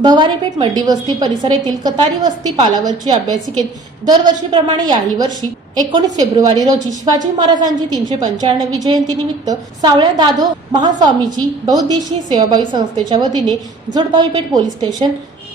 Bhavani Peth muddy वस्ती परिसर येथील कतारी वस्ती पालावरची अभ्यासिकेत दरवर्षीप्रमाणे याही वर्षी एकोणीस फेब्रुवारी रोजी शिवाजी महाराजांची तीनशे पंच्याण्णवी जयंती निमित्त सावळ्या दादो महास्वामीची बहुद्देशीय सेवाभावी संस्थेच्या वतीने Jodbhavipeth police station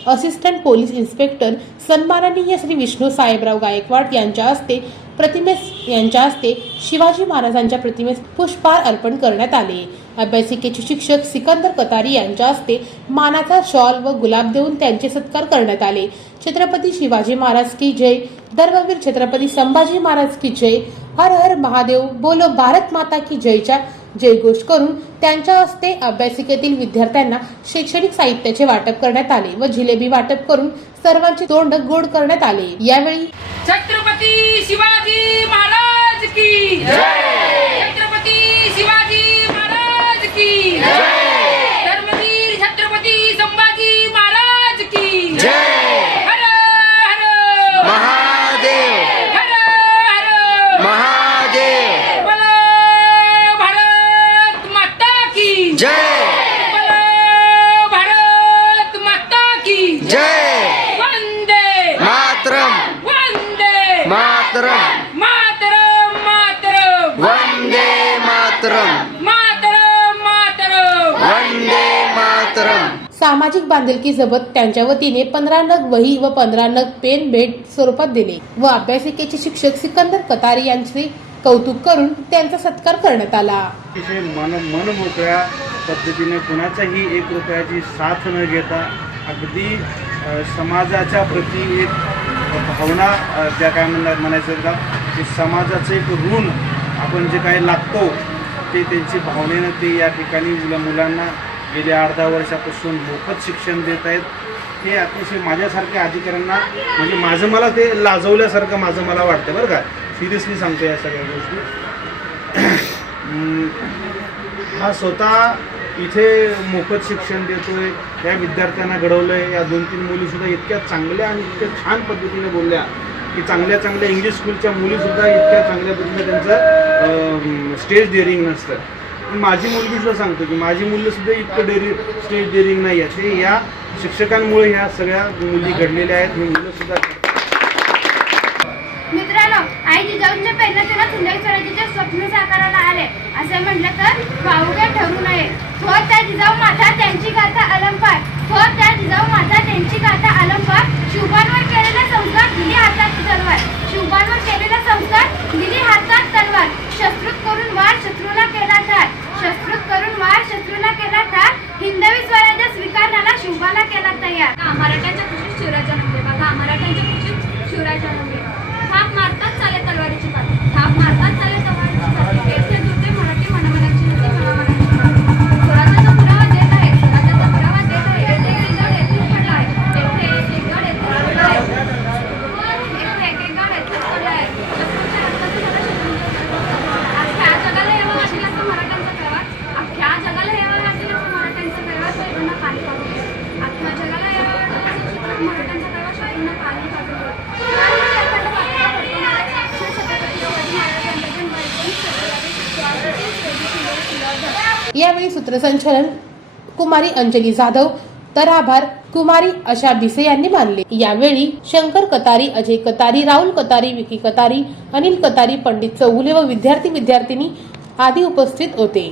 assistant police inspector सन्माननीय श्री विष्णू साहेबराव गायकवाड यांच्या हस्ते प्रतिमेस यांच्या हस्ते शिवाजी महाराजांच्या प्रतिमेस पुष्पहार अर्पण करण्यात आले. अभ्यासिकेचे शिक्षक सिकंदर कतारी यांच्या हस्ते मानाचा शॉल व गुलाब देऊन त्यांचे सत्कार करण्यात आले. छत्रपती शिवाजी महाराज की जय. धर्मवीर छत्रपती संभाजी महाराज की जय. हर हर महादेव बोलो भारत माता की जयच्या जयघोष करून त्यांच्या हस्ते अभ्यासिकेतील विद्यार्थ्यांना शैक्षणिक साहित्याचे वाटप करण्यात आले व जिलेबी वाटप करून सर्वांचे तोंड गोड करण्यात आले. यावेळी छत्रपती शिवाजी महाराज की छत्रपती शिवाजी महाराज की धर्मवीर छत्रपती संभाजी महाराज की हर हर! महादेव! हर हर! महादेव! भारत माता की जय! मातरम। मातरम मातरम। वंदे मातरम। मातरम मातरम। वंदे मातरम। सामाजिक बांधिलकी जबत त्यांच्या वतीने पंधरा नग वही व पंधरा नग पेन भेट स्वरूपात दिले व अभ्यासिकेचे शिक्षक सिकंदर कतारी यांचे कौतुक करून त्यांचा सत्कार करण्यात आला. अतिशय मन मनमोकळ्या पद्धतीने कुणाचाही एक रुपयाची साथ न घेता अगदी समाजाच्या प्रती एक भावना त्या ज्या काय म्हणणार म्हणायचं का की समाजाचं एक ऋण आपण जे काही लागतो ते त्यांची भावनेनं ते या ठिकाणी मुला मुलांना गेल्या अर्धा वर्षापासून मोफत शिक्षण देत आहेत. हे अतिशय माझ्यासारख्या अधिकाऱ्यांना म्हणजे माझं मला ते लाजवल्यासारखं माझं मला वाटतं बरं का. सिरियसली सांगतो या सगळ्या गोष्टी. हा स्वतः इथे मोफत शिक्षण देतोय या विद्यार्थ्यांना घडवलंय. या दोन तीन मुलीसुद्धा इतक्या चांगल्या आणि इतक्या छान पद्धतीने बोलल्या की चांगल्या चांगल्या इंग्लिश स्कूलच्या मुलीसुद्धा इतक्या चांगल्या पद्धतीने त्यांचं स्टेज डेअरिंग नसतं. पण माझी मुलगी सुद्धा सांगतो की माझी मुलंसुद्धा इतकं डेअरी स्टेज डेअरिंग नाही आहे ते या शिक्षकांमुळे ह्या सगळ्या मुली घडलेल्या आहेत. ही मुलंसुद्धा मित्रांनो आई जिजाऊंच्या पेरणातूनच हिंदवी स्वराज्याचे स्वप्न साकारायला आले. असे म्हटलं तर वावगे ठरू नये. हो त्या जिजाऊ माता त्यांची गाथा अलंकार. हो त्या जिजाऊ माता त्यांची गाथा अलंकार. शिवबांवर केलेला संस्कार दिली हातात तलवार. शिवबांवर केलेला संस्कार दिली हातात तलवार. शत्रुत करून वार शत्रूला केला ठार. शत्रुत करून वार शत्रूला केला ठार. हिंदवी स्वराज्य स्वीकारण्याला शिवबाला केला तयार. मराठ्यांच्या कुशीत शिवराच्या म्हणजे बघा मराठ्यांच्या कुशीत शिवराच्या म्हणजे थाप मारतात चाले तलवारीची यावेळी सूत्रसंचालन कुमारी अंजली जाधव तर आभार कुमारी अशा भिसे यांनी मानले. यावेळी शंकर कतारी अजय कतारी राहुल कतारी विकी कतारी अनिल कतारी पंडित चौगुले व विद्यार्थी विद्यार्थिनी आदी उपस्थित होते.